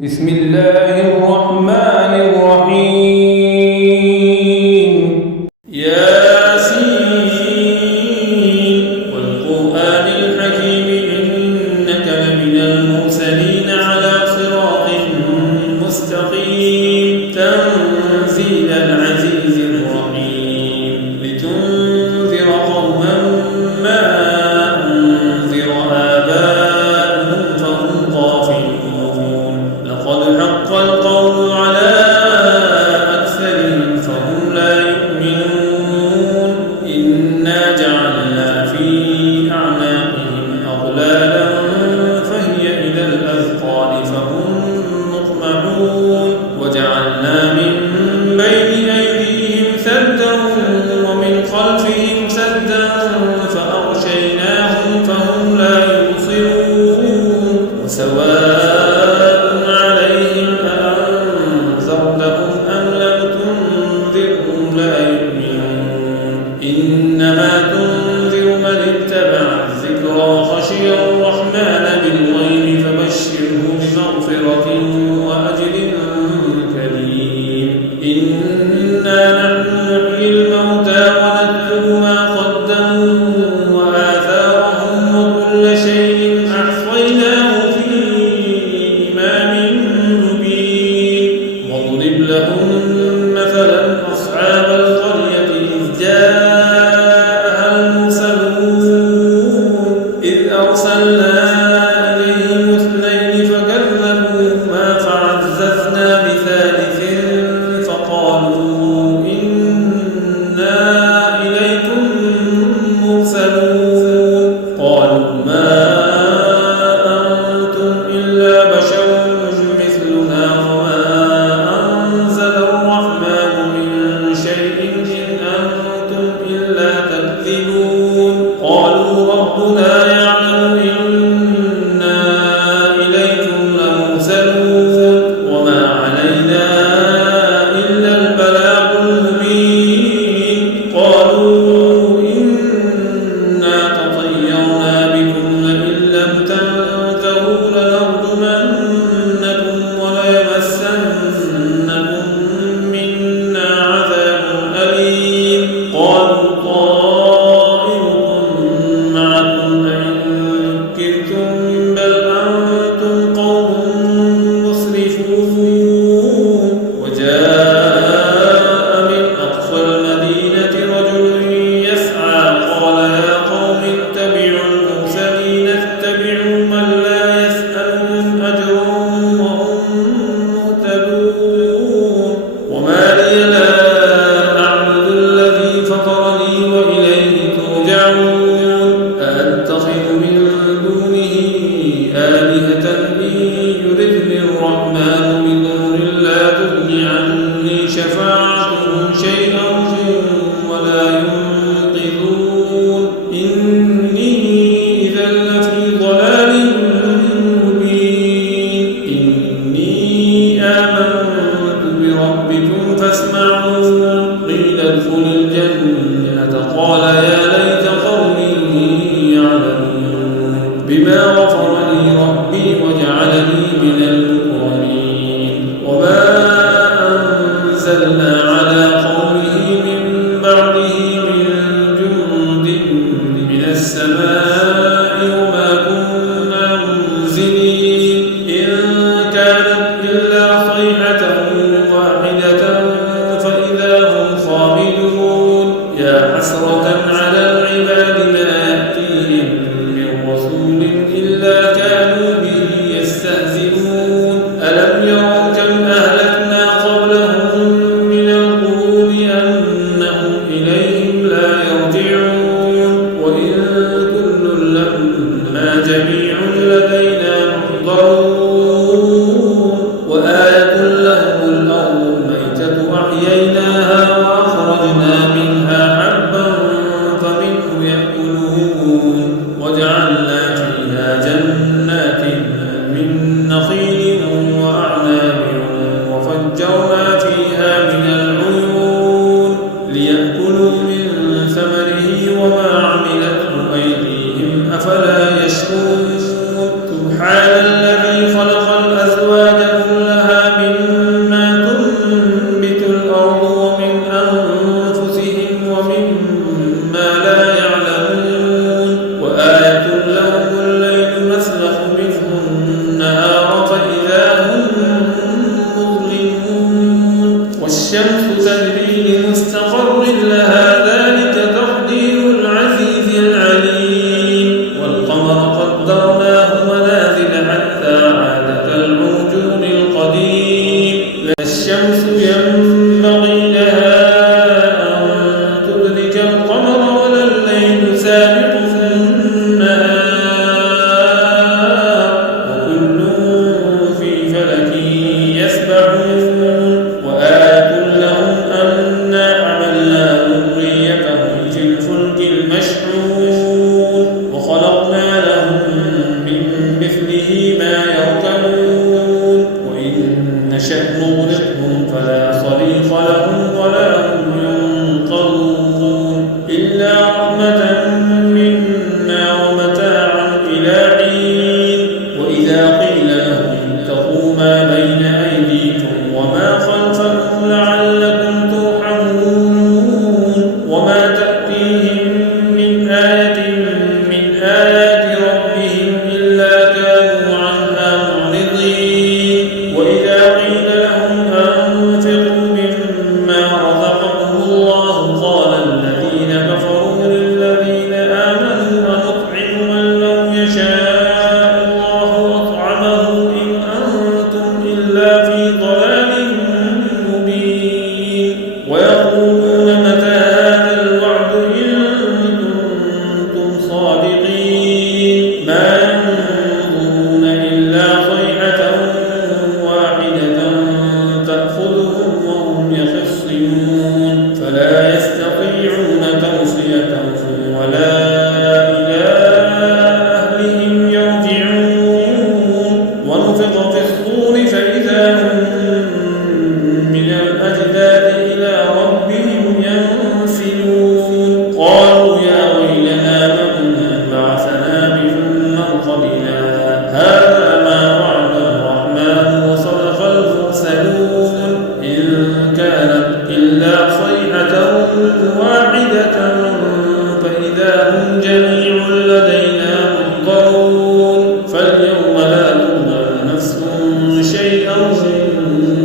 بسم الله الرحمن الرحيم. ياسين والقرآن الحكيم إنك لمن المرسلين على صراط مستقيم تنزيل العزيز الرحيم لتنذر قوما ما أنذر آباؤهم فهم غافلون لقد حق القول على أكثرهم فهم لا يؤمنون إنا جعلنا في أعناقهم أغلالا فهي إلى الأذقان فهم مقمحون وجعلنا من بين أيديهم سدا ومن خلفهم سدا فأغشيناهم فهم لا يبصرون وسواء عليهم أأنذرتهم أم لم تنذرهم لا يؤمنون إنما تنذر من اتبع الذكر وخشي الرحمن بالغيب فبشره بمغفرة وأجر كريم إنا نحن نحيي الموتى ونكتب ما قدموا وآثارهم وكل شيء أحصيناه في إمام مبين واضرب لهم مثلا أصحاب القرية إذ جاءها المرسلون إذ أرسلنا إليهم اثنين فكذبوهما فعززنا بثالث فقالوا إنا إليكم مرسلون قالوا ما أنتم إلا بشر مثلنا وما أنزل الرحمن من شيء إن أنتم إلا تكذبون قالوا ربنا يعلم إنا إليكم لمرسلون وما علينا إلا البلاغ المبين قالوا إنا تطيرنا بكم لئن لم تنتهوا لنرجمنكم وليمسنكم منا عذاب أليم قالوا طائركم معكم أئن ذكرتم بل أنتم قوم مسرفون وجاء من أقصى المدينة رجل يسعى قال يا قوم اتبعوا المرسلين اتبعوا من لا يسألهم أجرا وهم مهتدون وما لي لا أعبد الذي فطرني وإليه ترجعون أأتخذ من دونه آلهة إن يردني الرحمن بضر لا تغن عني شفاعتهم شيئا ولا ينقذون إني إذا لفي ضلال مبين إني آمنت بربكم فاسمعون قيل ادخل الجنة قال يا ليت قومي يعلمون بما غفر لي ربي وجعلني من المكرمين وما أنزلنا على قومه من بعده من جند من السماء وما كنا منزلين إن كانت إلا صيحة واحدة فإذا هم خامدون يا حسرة على العباد ما يأتيهم من رسول إلا كانوا به يستهزئون ألم يروا كم أهلكنا قبلهم من القرون أنهم إليهم لا يرجعون وإن كل لما جميع لدينا محضرون نشأ نغرقهم فلا صريخ لهم ولا هم ينقذون إلا رحمة منا ومتاعا إلى حين وإذا قيل لهم اتقوا ما بين أيديكم وما خلفكم لعلكم ترحمون وما تأتيهم من آية من آيات ربهم إلا كانوا عنها معرضين وإذا قيل لهم أنفقوا مما رزقكم الله قال الذين كفروا للذين آمنوا أنطعم من لو يشاء الله أطعمه إن أنتم إلا في ضلال مبين ويقولون متى هذا الوعد إن كنتم صادقين ما ينظرون إلا صيحة واحدة تأخذهم وهم يخصمون فلا يستطيعون توصية ولا إلى أهلهم يرجعون ونفخ في الصور فإذا هم من الأجداث إلى ربهم ينسلون قالوا يا ويلنا من بعثنا من مرقدنا هذا ما وعد الرحمن وصدق المرسلون إن كانت إلا صيحة واحدة فإذا هم جميع لدينا محضرون فاليوم لا تظلم نفس شيئا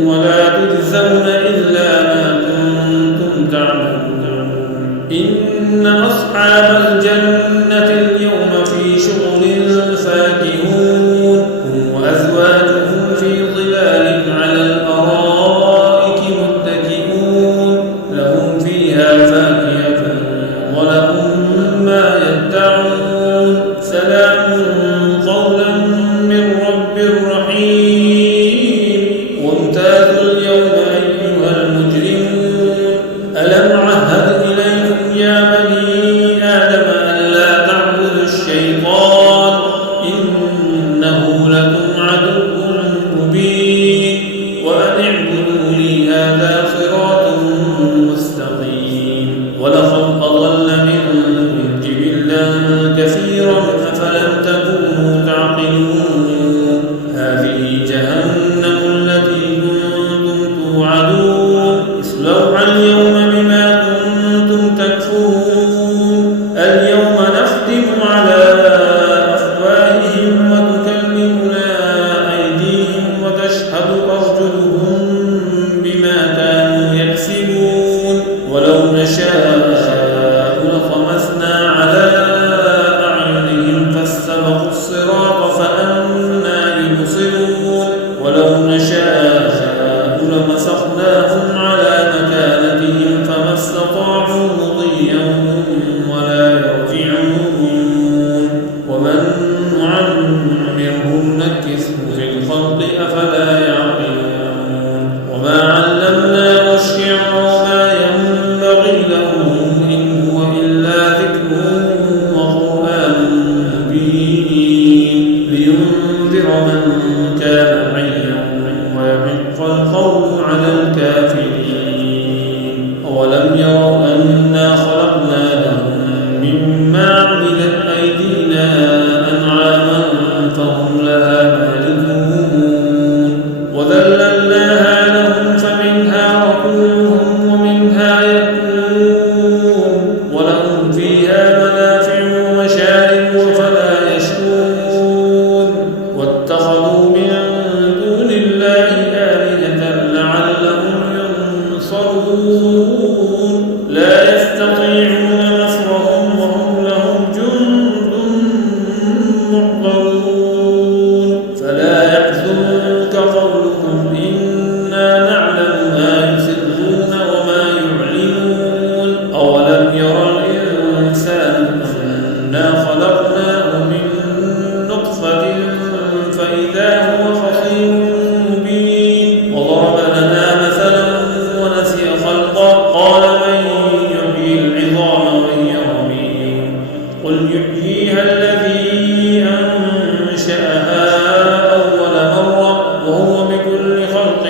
ولا تجزون إلا ما كنتم تعملون إن أصحاب الجنة اليوم في شغل فاكهون هم وأزواجهم في ظلال على الأرائك متكئون لهم فيها فاكهة ولهم ما يدعون سلام قولا من رب رحيم وامتازوا اليوم أيها المجرمون ألم عهد إليكم يا بني آدم ألا تعبدوا الشيطان إنه لكم عدو مبين وأن اعبدوني هذا صراط مستقيم ولقد أضل منكم جبلا كثيرا أفلم تكونوا تعقلون هذه جهنم التي كنتم توعدون اصلوها اليوم بما كنتم تكفرون اليوم نختم على أفواههم وتكلمنا أيديهم وتشهد أرجلهم بما كانوا يكسبون ولو نشاء لطمسنا على أعينهم فاستبقوا الصراط فأنى يبصرون ولو نشاء لمسخناهم على مكانتهم فما استطاعوا مضيا ولا يرجعون ومن نعمرهم نكسه في الخلق أفلا يعقلون وما علمناه الشعر وما ينبغي له إن هو إلا ذكر وقرآن مبين لينذر من كان حيا ويحق القول على الكافرين أولم يروا أنا خلقنا لهم مما عملت أيدينا أنعاما فهم لها مالكون وذللناها لهم فمنها ركوبهم ومنها يأكلون ولهم فيها منافع ومشارب وفلا يشكرون واتخذوا من دون الله آلهة لعلهم ينصرون لا يستطيعون نصرهم وهم لهم جند محضرون فلا يحزنك قولهم إنا نعلم ما يسرون وما يعلنون أولم يرى الإنسان أنا خلقناه من نطفة فإذا هو خصيم مبين وضرب لنا مثلا ونسي خلقه قال من يحيي العظام وهي رميم قل يحييها الذي أنشأها أول مرة وهو بكل خلق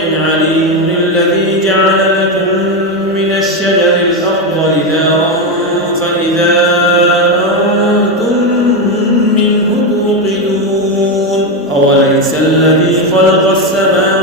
أليس الذي خلق السماوات